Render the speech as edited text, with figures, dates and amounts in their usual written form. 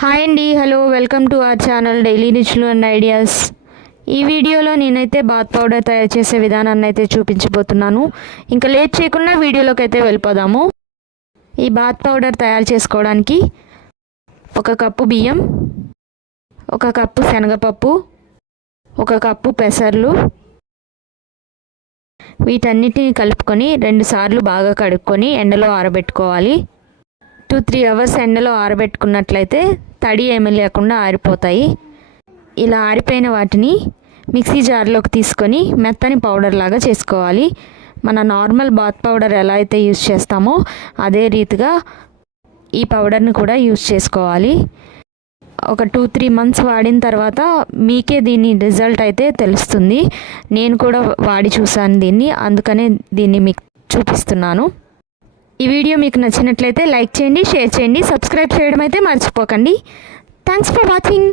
Hi అండి, hello, welcome to our channel daily రుచులు and ideas. ఈ వీడియోలో నేనైతే బాత్ పౌడర్ తయారు చేసే విధానాన్ని అయితే చూపించబోతున్నాను. ఇంకా లేట్ చేయకుండా వీడియోలోకి అయితే వెళ్ళిపోదాము. ఈ బాత్ పౌడర్ తయారు చేసుకోవడానికి 1 కప్పు బియ్యం, 1 కప్పు శనగపప్పు, 1 కప్పు పెసర్లు, వీటన్నిటిని కలుపుకొని 2 సార్లు బాగా కడుక్కొని ఎండలో ఆరబెట్టుకోవాలి. 2-3 అవర్స్ ఎండలో ఆరబెట్టుకున్నట్లయితే తడి ఏమీ లేకుండా ఆరిపోతాయి. ఇలా ఆరిపోయిన వాటిని మిక్సీ జార్లోకి తీసుకొని మెత్తని పౌడర్ లాగా చేసుకోవాలి. మన నార్మల్ బాత్ పౌడర్ ఎలా అయితే యూజ్ చేస్తామో అదే రీతిగా ఈ పౌడర్ని కూడా యూజ్ చేసుకోవాలి. ఒక 2-3 మంత్స్ వాడిన తర్వాత మీకే దీని రిజల్ట్ అయితే తెలుస్తుంది. నేను కూడా వాడి చూసాను దీన్ని, అందుకనే దీన్ని మీకు చూపిస్తున్నాను. ఈ వీడియో మీకు నచ్చినట్లయితే లైక్ చేయండి, షేర్ చేయండి, సబ్స్క్రైబ్ చేయడం అయితే మర్చిపోకండి. Thanks for watching.